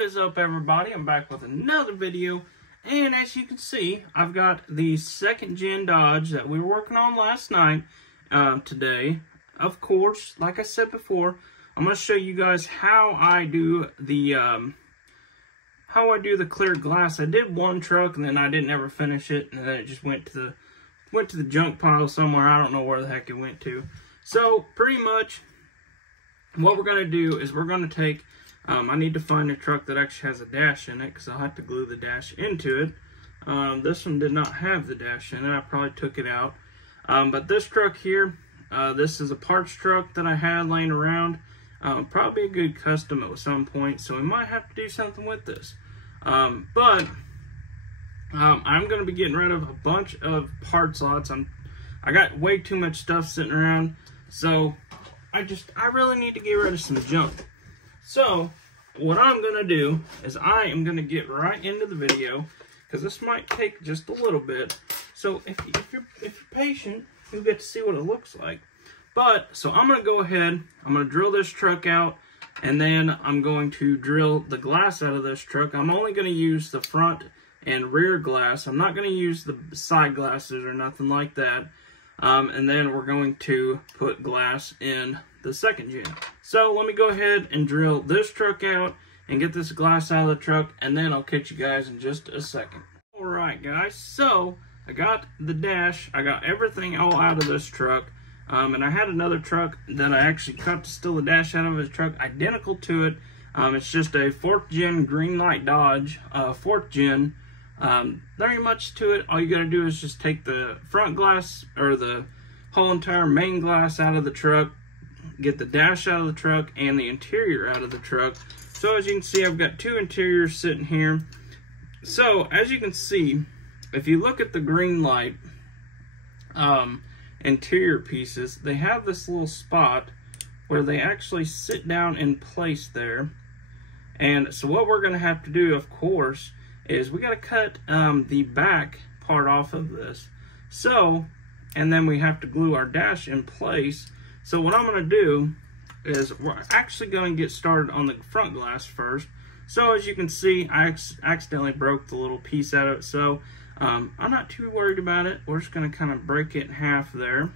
What is up, everybody? I'm back with another video, and as you can see, I've got the second gen Dodge that we were working on last night today. Of course, like I said before, I'm going to show you guys how I do the clear glass. I did one truck and then I didn't ever finish it, and then it just went to the junk pile somewhere. I don't know where the heck it went to. So pretty much what we're going to do is we're going to take, I need to find a truck that actually has a dash in it, because I'll have to glue the dash into it. This one did not have the dash in it. I probably took it out. But this truck here, this is a parts truck that I had laying around. Probably a good custom at some point, so we might have to do something with this. I'm going to be getting rid of a bunch of parts lots. I got way too much stuff sitting around, so I really need to get rid of some junk. So what I'm going to do is I am going to get right into the video, because this might take just a little bit. So if you're patient, you'll get to see what it looks like. So I'm going to go ahead, I'm going to drill this truck out, and then I'm going to drill the glass out of this truck. I'm only going to use the front and rear glass. I'm not going to use the side glasses or nothing like that. And then we're going to put glass in the second gen. So let me go ahead and drill this truck out and get this glass out of the truck, and then I'll catch you guys in just a second. Alright guys, so I got the dash, I got everything all out of this truck. And I had another truck that I actually cut to steal the dash out of his truck, identical to it. It's just a 4th gen green light Dodge, 4th gen. Very much to it. All you gotta do is just take the front glass, or the whole entire main glass out of the truck, get the dash out of the truck, and the interior out of the truck. So as you can see, I've got two interiors sitting here. So as you can see, if you look at the green light, interior pieces, they have this little spot where they actually sit down in place there. And so what we're going to have to do, of course, is we got to cut the back part off of this. So, and then we have to glue our dash in place. So what I'm going to do is we're actually going to get started on the front glass first. So as you can see, I accidentally broke the little piece out of it. So I'm not too worried about it. We're just going to kind of break it in half there,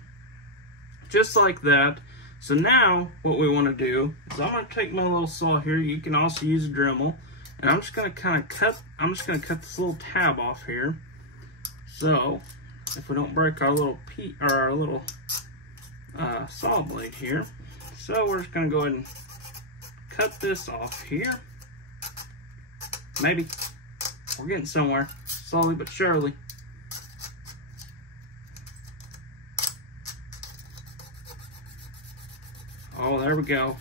just like that. So now what we want to do is I'm going to take my little saw here. You can also use a Dremel, and I'm just going to kind of cut. I'm just going to cut this little tab off here. So if we don't break our little saw blade here, so we're just going to go ahead and cut this off here. Maybe we're getting somewhere. Slowly but surely. Oh, there we go.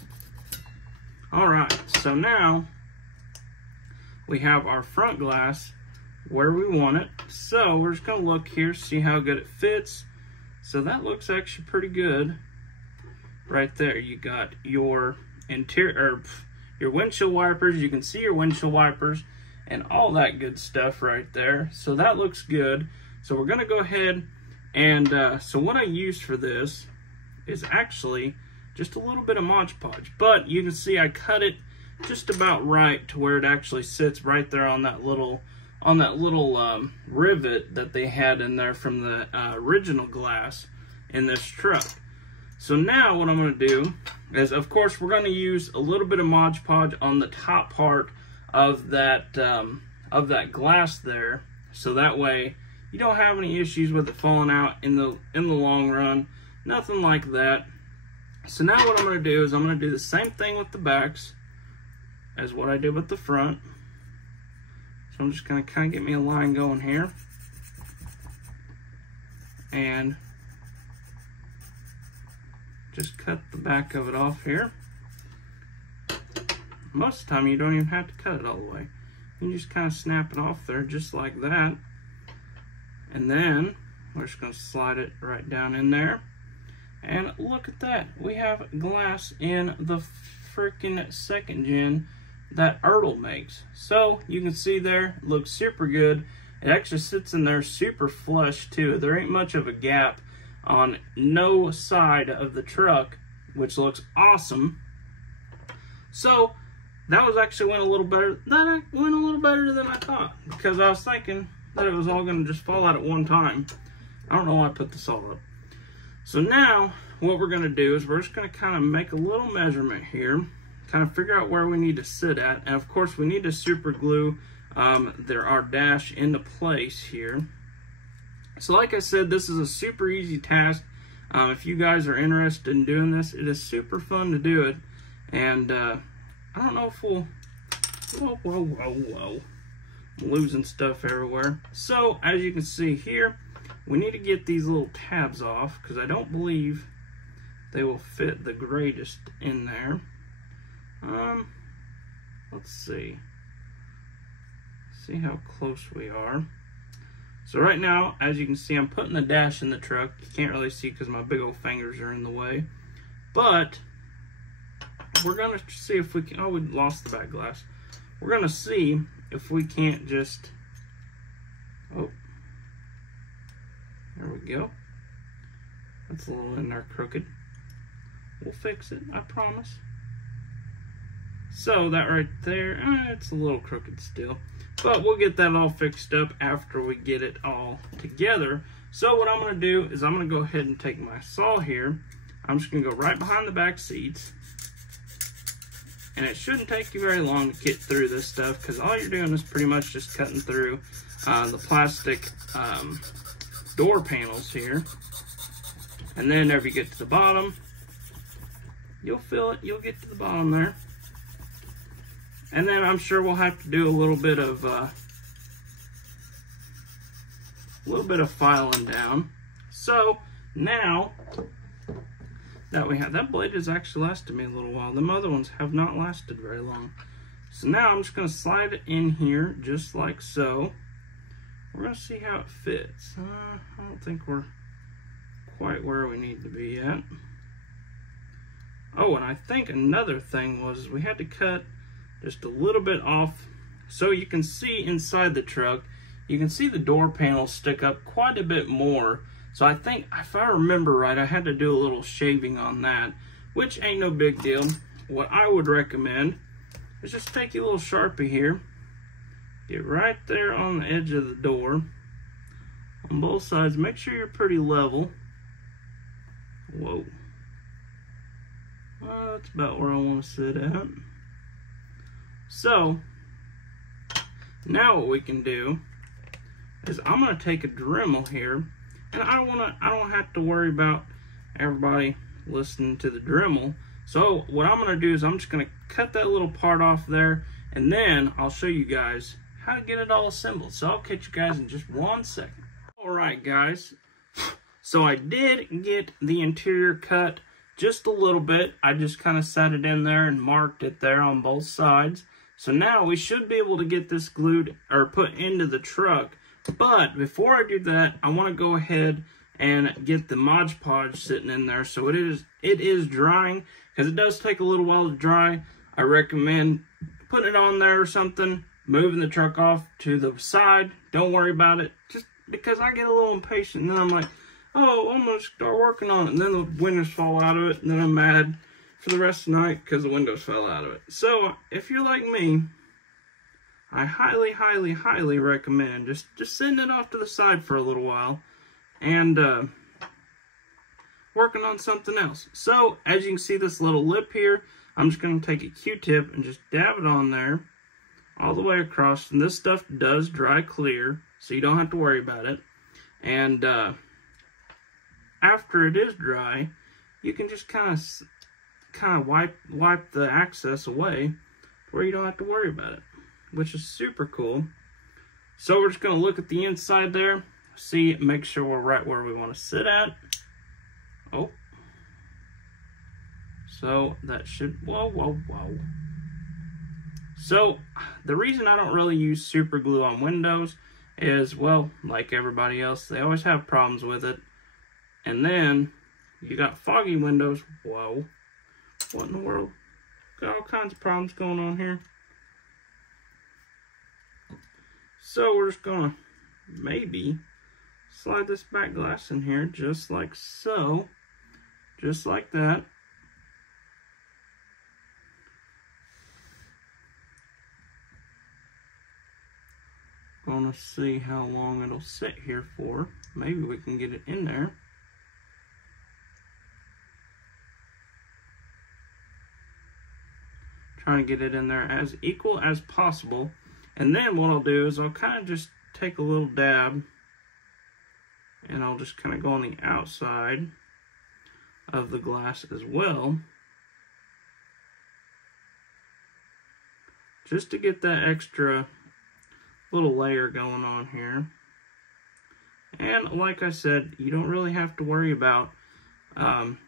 Alright, so now we have our front glass where we want it. So we're just going to look here, see how good it fits. So that looks actually pretty good. Right there, you got your interior, your windshield wipers. You can see your windshield wipers and all that good stuff right there. So that looks good. So we're gonna go ahead and so what I used for this is actually just a little bit of Mod Podge, but you can see I cut it just about right to where it actually sits right there on that little rivet that they had in there from the original glass in this truck. So now what I'm going to do is, of course, we're going to use a little bit of Mod Podge on the top part of that glass there, so that way you don't have any issues with it falling out in the long run, nothing like that. So now what I'm going to do is I'm going to do the same thing with the backs as what I did with the front. So I'm just going to kind of get me a line going here, and just cut the back of it off here. Most of the time you don't even have to cut it all the way. You just kind of snap it off there just like that. And then we're just going to slide it right down in there. And look at that. We have glass in the freaking second gen that Ertl makes. So you can see there, it looks super good. It actually sits in there super flush too. There ain't much of a gap on no side of the truck, which looks awesome. So that was actually went a little better. That went a little better than I thought, because I was thinking that it was all going to just fall out at one time. I don't know why I put this all up. So now what we're going to do is we're just going to kind of make a little measurement here, kind of figure out where we need to sit at, and of course we need to super glue our dash into place here. So like I said, this is a super easy task. If you guys are interested in doing this, it is super fun to do it. And I don't know if we'll... Whoa. I'm losing stuff everywhere. So as you can see here, we need to get these little tabs off, because I don't believe they will fit the greatest in there. Let's see. See how close we are. So right now, as you can see, I'm putting the dash in the truck. You can't really see because my big old fingers are in the way. But we're going to see if we can... Oh, we lost the back glass. We're going to see if we can't just... Oh. There we go. That's a little in there crooked. We'll fix it, I promise. So that right there, it's a little crooked still. But we'll get that all fixed up after we get it all together. So what I'm going to do is I'm going to go ahead and take my saw here. I'm just going to go right behind the back seats. And it shouldn't take you very long to get through this stuff, because all you're doing is pretty much just cutting through the plastic door panels here. And then whenever you get to the bottom, you'll feel it. You'll get to the bottom there. And then I'm sure we'll have to do a little bit of filing down. So now that we have, that blade has actually lasted me a little while. Them other ones have not lasted very long. So now I'm just going to slide it in here just like so. We're going to see how it fits. I don't think we're quite where we need to be yet. Oh, and I think another thing was we had to cut just a little bit off so you can see inside the truck. You can see the door panels stick up quite a bit more. So I think, if I remember right, I had to do a little shaving on that, which ain't no big deal. What I would recommend is just take your little Sharpie here, get right there on the edge of the door on both sides. Make sure you're pretty level. Whoa. Well, that's about where I want to sit at. So now what we can do is I'm going to take a Dremel here, and I don't have to worry about everybody listening to the Dremel. So what I'm going to do is I'm just going to cut that little part off there, and then I'll show you guys how to get it all assembled. So I'll catch you guys in just 1 second. Alright guys, so I did get the interior cut just a little bit. I just kind of set it in there and marked it there on both sides. So now we should be able to get this glued or put into the truck. But before I do that, I want to go ahead and get the Mod Podge sitting in there. So it is drying, because it does take a little while to dry. I recommend putting it on there or something, moving the truck off to the side. Don't worry about it, just because I get a little impatient, and then I'm like, oh, I'm going to start working on it, and then the windows fall out of it, and then I'm mad for the rest of the night because the windows fell out of it. So if you're like me, I highly recommend just sending it off to the side for a little while and working on something else. So as you can see, this little lip here, I'm just going to take a Q-tip and just dab it on there all the way across. And this stuff does dry clear, so you don't have to worry about it. And after it is dry, you can just kind of wipe the excess away where you don't have to worry about it, which is super cool. So we're just going to look at the inside there, see, make sure we're right where we want to sit at. Oh. So that should, whoa. So the reason I don't really use super glue on windows is, well, like everybody else, they always have problems with it. And then you got foggy windows. Whoa. What in the world? Got all kinds of problems going on here. So we're just gonna maybe slide this back glass in here just like so. Just like that. gonna see how long it'll sit here for. Maybe we can get it in there. Trying to get it in there as equal as possible. And then what I'll do is I'll kind of just take a little dab and I'll just kind of go on the outside of the glass as well, just to get that extra little layer going on here. And like I said, you don't really have to worry about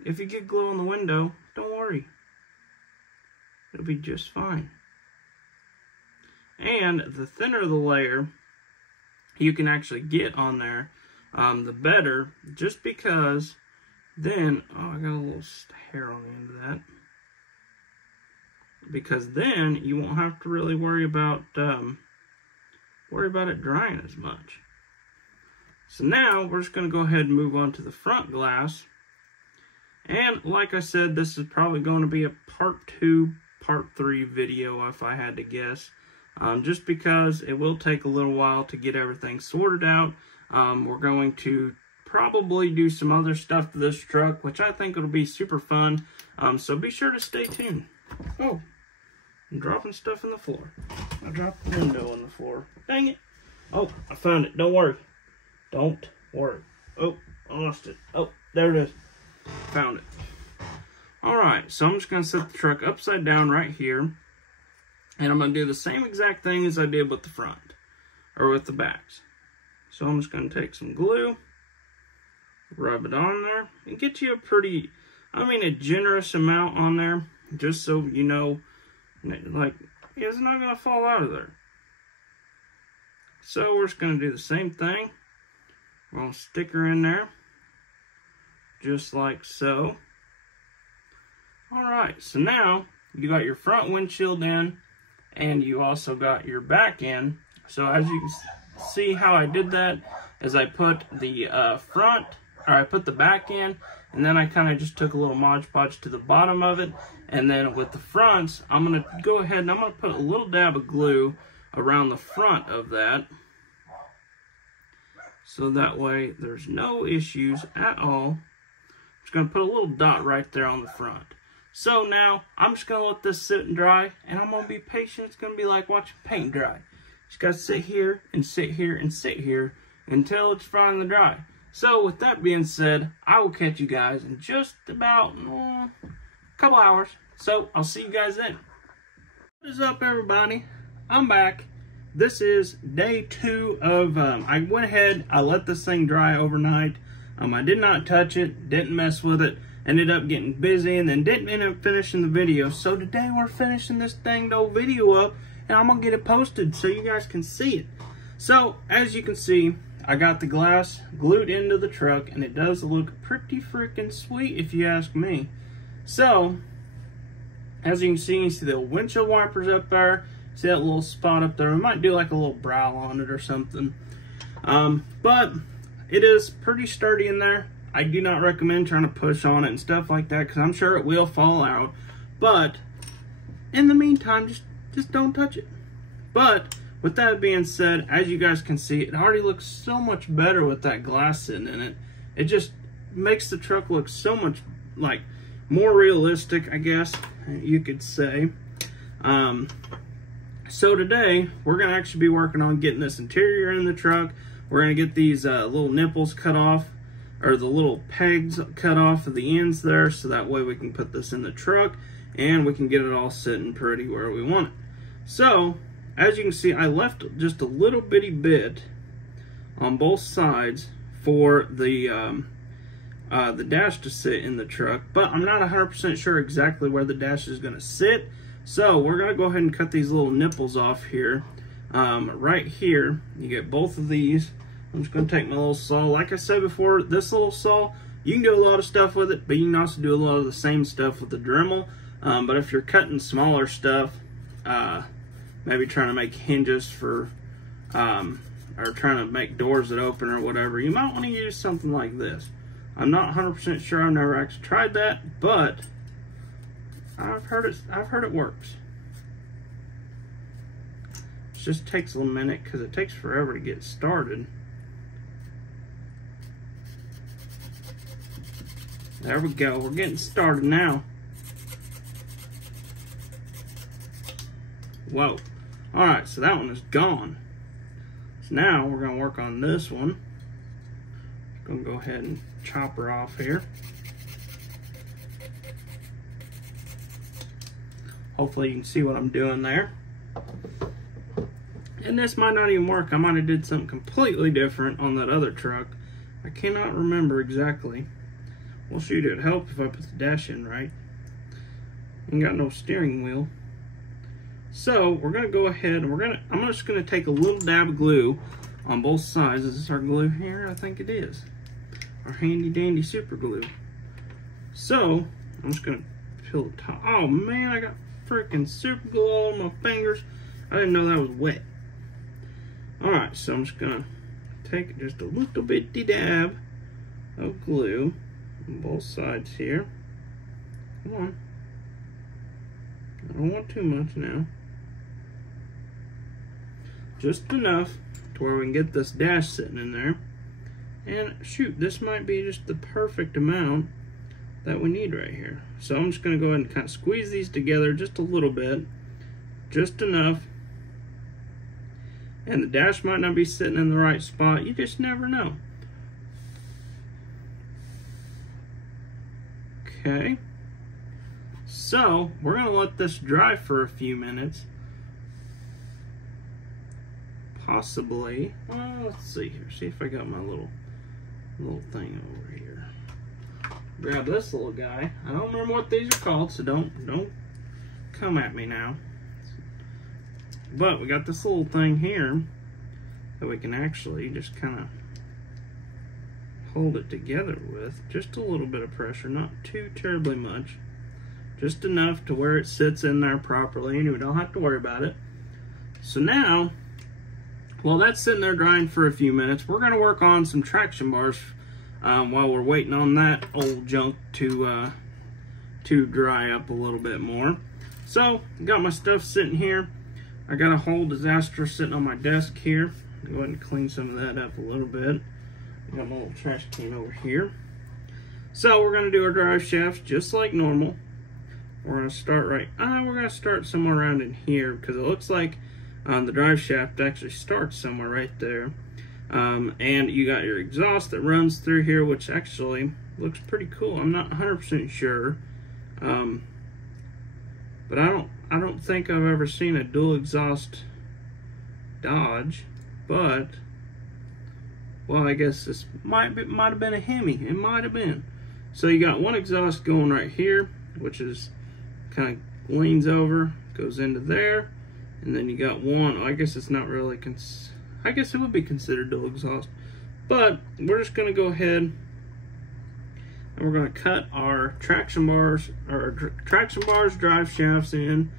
if you get glue on the window, don't worry, it'll be just fine. And the thinner the layer you can actually get on there, the better, just because then, oh, I got a little hair on the end of that, because then you won't have to really worry about it drying as much. So now we're just going to go ahead and move on to the front glass. And like I said, this is probably going to be a part 2, part 3 video if I had to guess. Just because it will take a little while to get everything sorted out. We're going to probably do some other stuff to this truck, which I think it'll be super fun. So be sure to stay tuned. Oh, I'm dropping stuff in the floor. I dropped the window on the floor. Dang it. Oh, I found it. Don't worry. Don't worry. Oh, I lost it. Oh, there it is. Found it. Alright, so I'm just going to set the truck upside down right here. And I'm going to do the same exact thing as I did with the front, or with the backs. So I'm just going to take some glue, rub it on there, and get you a pretty, a generous amount on there, just so you know, like, it's not going to fall out of there. So we're just going to do the same thing. We're going to stick her in there, just like so. Alright, so now you got your front windshield in, and you also got your back in. So as you can see how I did that, is I put the I put the back in, and then I kind of just took a little Mod Podge to the bottom of it, and then with the fronts, I'm going to go ahead and I'm going to put a little dab of glue around the front of that, so that way there's no issues at all. I'm just going to put a little dot right there on the front. So now, I'm just going to let this sit and dry, and I'm going to be patient. It's going to be like watching paint dry. Just got to sit here, and sit here, and sit here, until it's finally dry. So, with that being said, I will catch you guys in just about a couple hours. So, I'll see you guys then. What is up, everybody? I'm back. This is day 2 of, I went ahead, I let this thing dry overnight. I did not touch it, didn't mess with it. Ended up getting busy and then didn't end up finishing the video. So today we're finishing this dang old video up, and I'm going to get it posted so you guys can see it. So as you can see, I got the glass glued into the truck, and it does look pretty freaking sweet if you ask me. So as you can see the windshield wipers up there. See that little spot up there? We might do like a little brow on it or something. But it is pretty sturdy in there. I do not recommend trying to push on it and stuff like that, because I'm sure it will fall out. But in the meantime, just don't touch it. But with that being said, as you guys can see, it already looks so much better with that glass sitting in it. It just makes the truck look so much like more realistic, I guess you could say. So today we're gonna actually be working on getting this interior in the truck. We're gonna get these little nipples cut off, or the little pegs cut off of the ends there, so that way we can put this in the truck and we can get it all sitting pretty where we want it. So as you can see, I left just a little bitty bit on both sides for the dash to sit in the truck, but I'm not 100% sure exactly where the dash is going to sit. So we're going to go ahead and cut these little nipples off here. Right here, you get both of these. I'm just going to take my little saw. Like I said before, this little saw, you can do a lot of stuff with it, but you can also do a lot of the same stuff with the Dremel. But if you're cutting smaller stuff, maybe trying to make hinges for, or trying to make doors that open or whatever, you might want to use something like this. I'm not 100% sure. I've never actually tried that, but I've heard it works. just takes a minute because it takes forever to get started. There we go, we're getting started now. Whoa. Alright, so that one is gone. So now we're going to work on this one. I'm going to go ahead and chop her off here. Hopefully you can see what I'm doing there. And this might not even work. I might have did something completely different on that other truck. I cannot remember exactly. Well, shoot, it'd help if I put the dash in right. Ain't got no steering wheel. So we're gonna go ahead and I'm just gonna take a little dab of glue on both sides. Is this our glue here? I think it is. Our handy dandy super glue. So I'm just gonna peel the top. Oh man, I got freaking super glue all on my fingers. I didn't know that was wet. Alright, so I'm just gonna take just a little bitty dab of glue on both sides here. Come on. I don't want too much now. Just enough to where we can get this dash sitting in there. And shoot, this might be just the perfect amount that we need right here. So I'm just going to go ahead and kind of squeeze these together just a little bit. Just enough. And the dash might not be sitting in the right spot. You just never know. Okay. So we're going to let this dry for a few minutes. Possibly. Well, let's see here. See if I got my little thing over here. Grab this little guy. I don't remember what these are called, so don't come at me now. But we got this little thing here that we can actually just kind of hold it together with. Just a little bit of pressure, not too terribly much. Just enough to where it sits in there properly and we don't have to worry about it. So now, while that's sitting there drying for a few minutes, we're going to work on some traction bars while we're waiting on that old junk to dry up a little bit more. So, got my stuff sitting here. I got a whole disaster sitting on my desk here. Go ahead and clean some of that up a little bit. Got my little trash can over here. So, we're going to do our drive shafts just like normal. We're going to start we're going to start somewhere around in here because it looks like the drive shaft actually starts somewhere right there. And you got your exhaust that runs through here, which actually looks pretty cool. I'm not 100% sure. But I don't think I've ever seen a dual exhaust Dodge, but well, I guess this might have been a Hemi. It might have been. So you got one exhaust going right here, which is kind of leans over, goes into there, and then you got one. I guess it's not really. I guess it would be considered dual exhaust, but we're just going to go ahead and we're going to cut our traction bars, drive shafts in,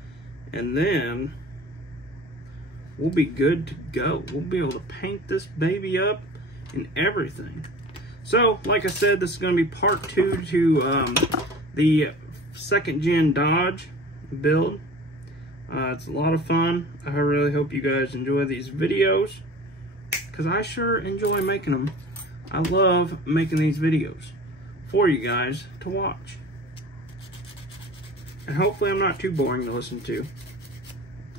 and then we'll be good to go. We'll be able to paint this baby up and everything. So, like I said, this is going to be part 2 to the 2nd gen Dodge build. It's a lot of fun. I really hope you guys enjoy these videos, because I sure enjoy making them. I love making these videos for you guys to watch. And hopefully I'm not too boring to listen to.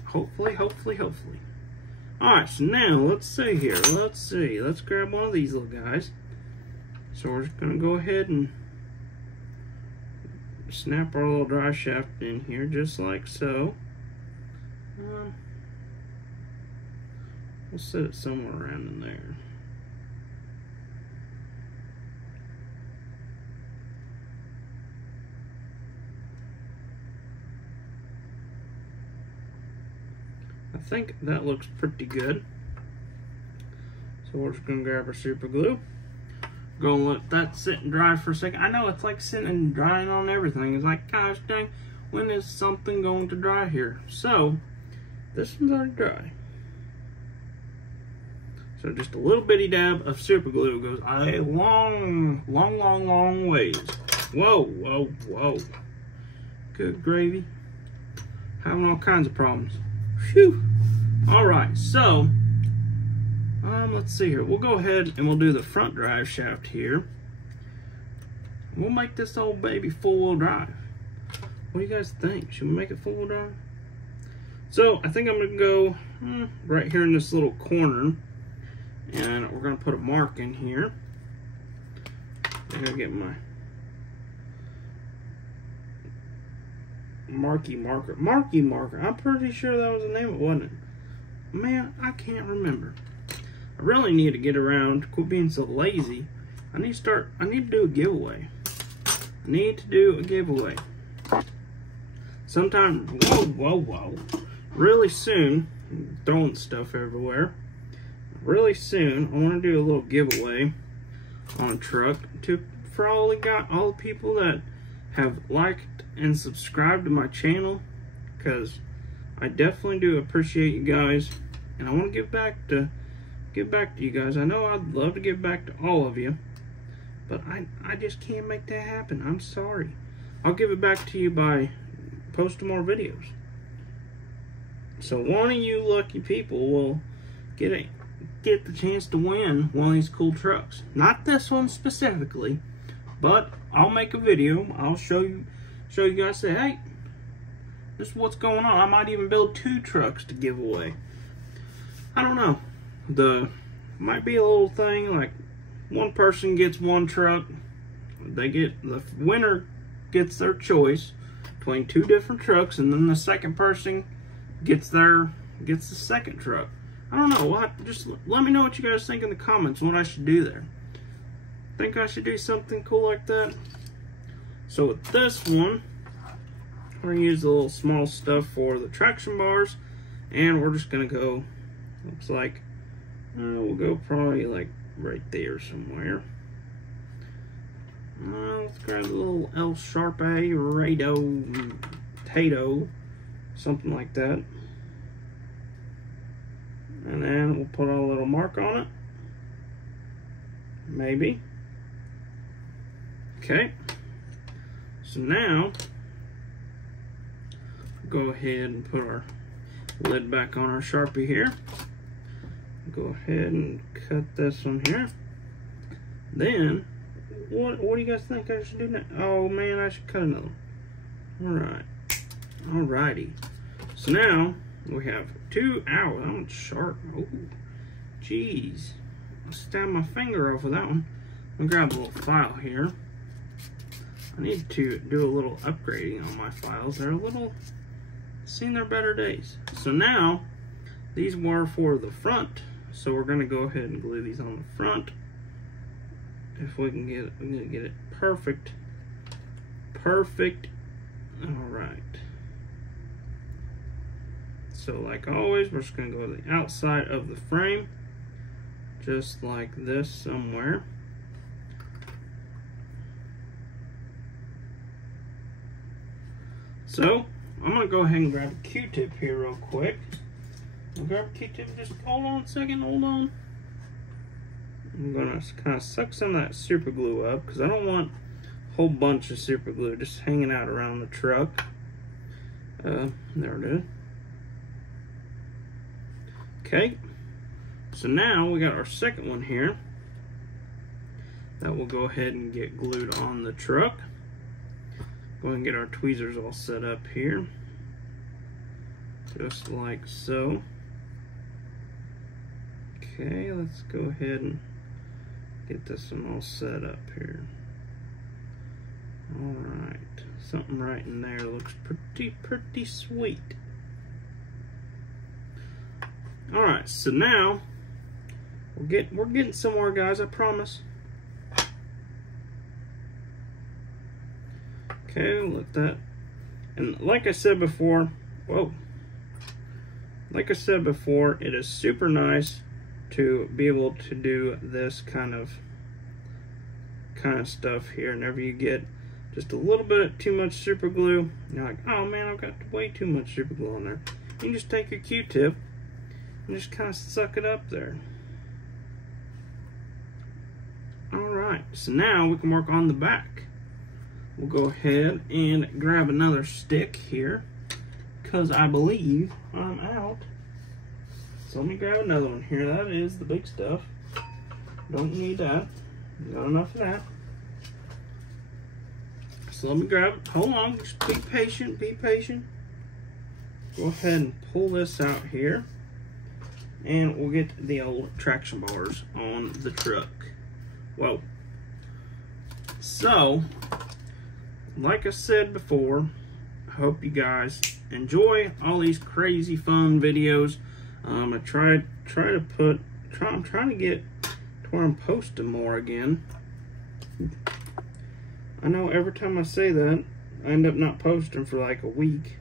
Hopefully. Alright, so now let's see here. Let's grab one of these little guys. So we're just going to go ahead and snap our little drive shaft in here just like so. We'll set it somewhere around in there. I think that looks pretty good. So we're just going to grab our super glue. Go and let that sit and dry for a second. I know it's like sitting and drying on everything. It's like, gosh dang, when is something going to dry here? So, this one's already dry. So just a little bitty dab of super glue goes a long ways. Whoa. Good gravy. Having all kinds of problems. Phew. Alright, So, let's see here. We'll go ahead and we'll do the front drive shaft here. We'll make this old baby full-wheel drive. What do you guys think? Should we make it full-wheel drive? So, I think I'm going to go right here in this little corner. And we're going to put a mark in here. I'm going to get my Marky marker. I'm pretty sure that was the name of it, wasn't it? Man, I can't remember. I really need to get around, quit being so lazy. I need to do a giveaway. Sometime, whoa. Really soon, I'm throwing stuff everywhere. Really soon, I want to do a little giveaway on a truck for all the people that have liked and subscribed to my channel, because I definitely do appreciate you guys, and I want to give back to you guys. I know I'd love to give back to all of you, but I just can't make that happen. I'm sorry. I'll give it back to you by posting more videos. So one of you lucky people will get the chance to win one of these cool trucks. Not this one specifically, but I'll make a video. I'll show you guys, say, hey, this is what's going on. I might even build 2 trucks to give away. I don't know. Might be a little thing like one person gets 1 truck. The winner gets their choice between 2 different trucks, and then the second person gets the second truck. I don't know. Just let me know what you guys think in the comments, what I should do there. Think I should do something cool like that? So with this one, we're going to use the little small stuff for the traction bars, and we're just going to go, looks like, we'll go probably like right there somewhere. Let's grab a little L sharp A, Rado, Tato, something like that. And then we'll put a little mark on it. Maybe. Okay. So now, go ahead and put our lid back on our Sharpie here. Go ahead and cut this one here. Then, what do you guys think I should do now? Oh man, I should cut another one. Alrighty. So now, we have 2 hours. That one's sharp. Oh, jeez. I stabbed my finger off with that one. I'll grab a little file here. I need to do a little upgrading on my files. They're a little, seen their better days. So now, these were for the front. So we're going to go ahead and glue these on the front. If we can get it, I'm going to get it perfect. Perfect. Alright. So like always, we're just going to go to the outside of the frame. Just like this somewhere. So, I'm going to go ahead and grab a Q-tip here real quick. I'll grab a Q-tip, just hold on a second, hold on. I'm going to kind of suck some of that super glue up, because I don't want a whole bunch of super glue just hanging out around the truck. There it is. Okay, so now we got our second one here that we'll go ahead and get glued on the truck. Go ahead and get our tweezers all set up here, just like so. Okay, let's go ahead and get this one all set up here. Alright, something right in there looks pretty sweet. Alright, so now we're getting somewhere, guys, I promise. Okay, let that, and like I said before, like I said before, it is super nice to be able to do this kind of stuff here. Whenever you get just a little bit too much super glue, you're like, oh man, I've got way too much super glue on there. You can just take your Q-tip and just kind of suck it up there. Alright, so now we can work on the back. We'll go ahead and grab another stick here, because I believe I'm out So let me grab another one here. That is the big stuff. Don't need that. Got enough of that. So let me grab it. Hold on. Just be patient. Be patient. Go ahead and pull this out here. And we'll get the old traction bars on the truck. Whoa. So, like I said before, I hope you guys enjoy all these crazy fun videos. I'm trying to get to where I'm posting more again. I know every time I say that, I end up not posting for like a week.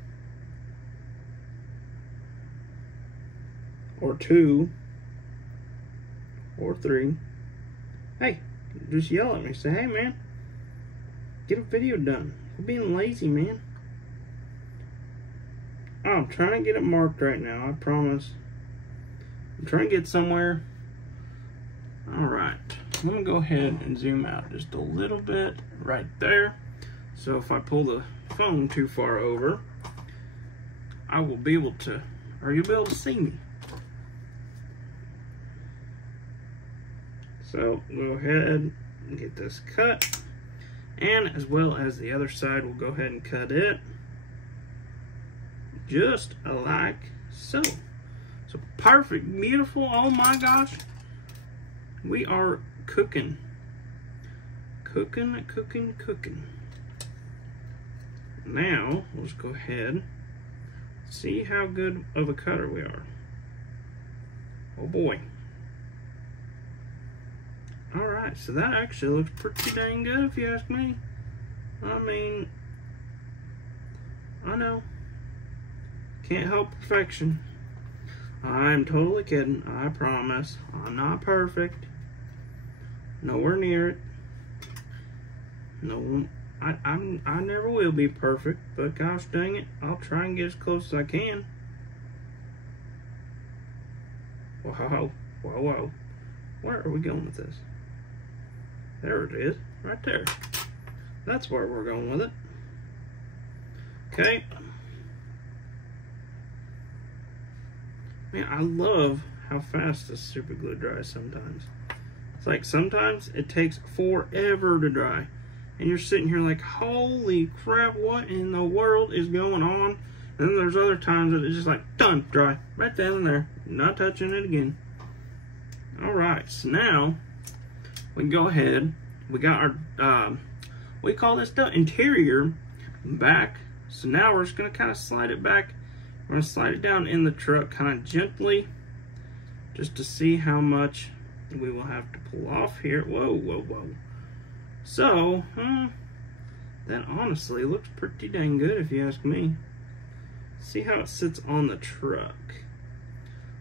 Or 2. Or 3. Hey, just yell at me. Say, hey man, get a video done. You're being lazy, man. Oh, I'm trying to get it marked right now, I promise. I'm trying to get somewhere. Alright, let me go ahead and zoom out just a little bit right there. So if I pull the phone too far over, I will be able to, or you'll be able to see me. So we'll go ahead and get this cut. And as well as the other side, we'll go ahead and cut it. Just like so. So perfect, beautiful, oh my gosh. We are cooking. Cooking. Now, let's go ahead, see how good of a cutter we are. Oh boy. Alright, so that actually looks pretty dang good if you ask me. I mean, I know. Can't help perfection. I'm totally kidding, I promise. I'm not perfect. Nowhere near it. No, I never will be perfect, but gosh dang it, I'll try and get as close as I can. Whoa. Where are we going with this? There it is, right there. That's where we're going with it. Okay. Man, I love how fast this super glue dries sometimes. It's like sometimes it takes forever to dry. And you're sitting here like, holy crap, what in the world is going on? And then there's other times that it's just like, done, dry. Right down there. Not touching it again. Alright, so now we can go ahead. We got our, we call this the interior back. So now we're just going to kind of slide it back. We're going to slide it down in the truck kind of gently, just to see how much we will have to pull off here. Whoa. So, that honestly looks pretty dang good if you ask me. See how it sits on the truck.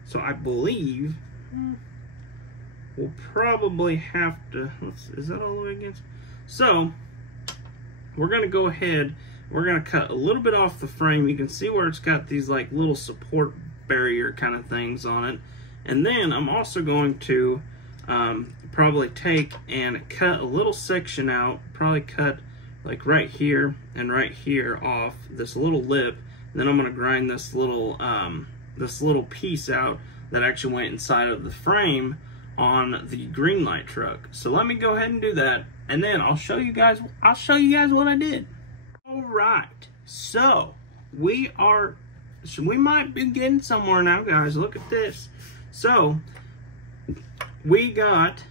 So I believe we'll probably have to, is that all the way against? So, we're going to go ahead, we're going to cut a little bit off the frame. You can see where it's got these like little support barrier kind of things on it. And then I'm also going to probably take and cut a little section out, probably cut like right here and right here off this little lip. And then I'm going to grind this little piece out that actually went inside of the frame on the green light truck. So let me go ahead and do that, and then I'll show you guys what I did. All right, so we might be getting somewhere now, guys. Look at this. So we got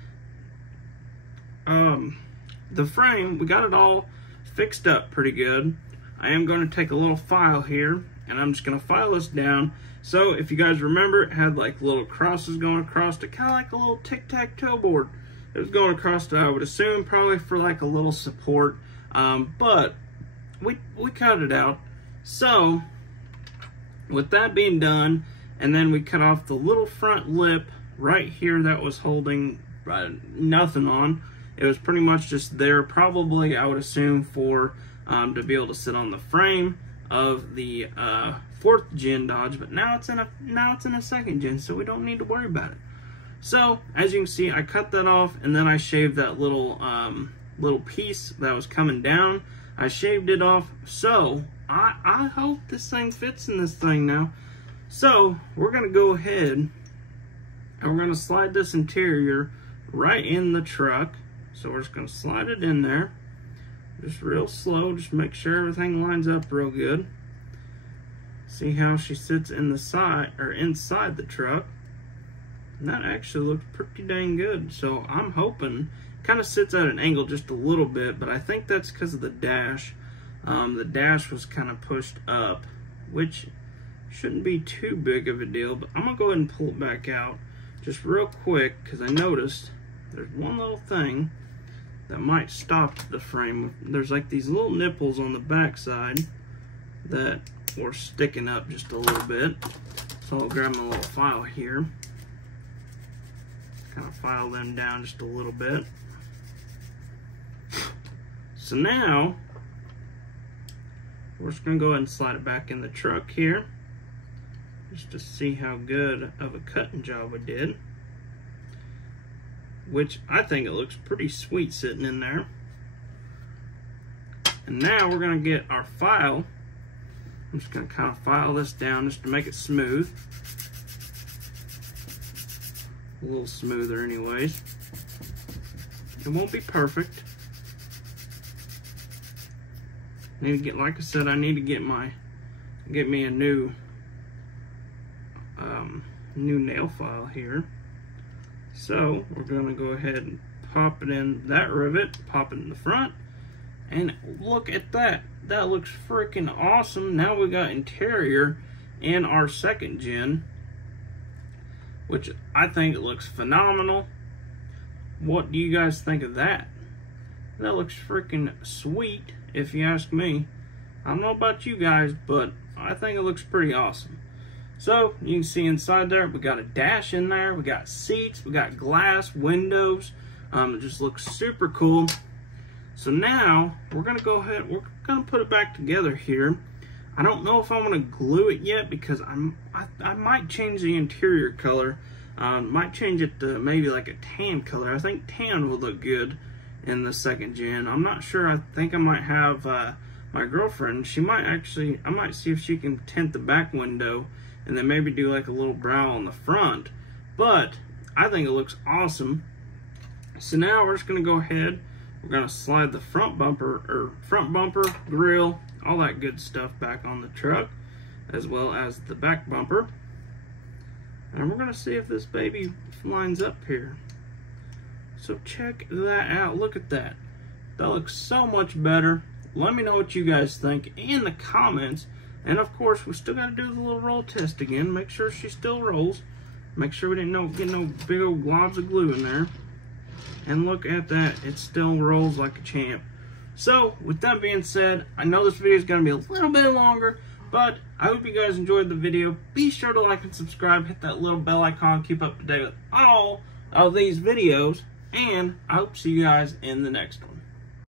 the frame, we got it all fixed up pretty good. I am going to take a little file here, and I'm just going to file this down. So if you guys remember, it had like little crosses going across it, kind of like a little tic-tac-toe board. It was going across it, I would assume, probably for like a little support. But we cut it out. So with that being done, and then we cut off the little front lip right here that was holding nothing on. It was pretty much just there, probably I would assume for to be able to sit on the frame of the 4th gen Dodge, but now it's in a 2nd gen, so we don't need to worry about it. So as you can see, I cut that off, and then I shaved that little little piece that was coming down. I shaved it off. So I hope this thing fits in this thing now. So we're gonna go ahead And we're going to slide this interior right in the truck. So we're just going to slide it in there. Just real slow. Just make sure everything lines up real good. See how she sits in the side or inside the truck. And that actually looks pretty dang good. So I'm hoping, kind of sits at an angle just a little bit, but I think that's because of the dash. The dash was kind of pushed up, which shouldn't be too big of a deal, but I'm gonna go ahead and pull it back out just real quick because I noticed there's one little thing that might stop the frame. There's like these little nipples on the back side that were sticking up just a little bit. So I'll grab my little file here, kind of file them down just a little bit. So now we're just gonna go ahead and slide it back in the truck here, just to see how good of a cutting job we did, which I think it looks pretty sweet sitting in there. And now we're gonna get our file. I'm just gonna kind of file this down just to make it smooth. A little smoother anyways. It won't be perfect. Need to get, like I said, I need to get me a new nail file here. So we're gonna go ahead and pop it in that rivet, pop it in the front, and look at that. That looks freaking awesome. Now we got interior in our second gen, which I think it looks phenomenal. What do you guys think of that? That looks freaking sweet, if you ask me. I don't know about you guys, but I think it looks pretty awesome. So you can see inside there, we got a dash in there, we got seats, we got glass, windows. It just looks super cool. So now we're gonna go ahead, we're gonna put it back together here. I don't know if I want to glue it yet because I might change the interior color. Might change it to maybe like a tan color. I think tan would look good in the second gen. I'm not sure. I think I might have my girlfriend. She might actually, I might see if she can tint the back window and then maybe do like a little brow on the front. But I think it looks awesome. So now we're just gonna go ahead. We're gonna slide the front bumper, grill, all that good stuff back on the truck, as well as the back bumper. And we're gonna see if this baby lines up here. So check that out. Look at that. That looks so much better. Let me know what you guys think in the comments. And of course, we still gotta do the little roll test again. Make sure she still rolls. Make sure we didn't get no big old globs of glue in there. And look at that, it still rolls like a champ. So, with that being said, I know this video is going to be a little bit longer, but I hope you guys enjoyed the video. Be sure to like and subscribe, hit that little bell icon, keep up to date with all of these videos, and I hope to see you guys in the next one.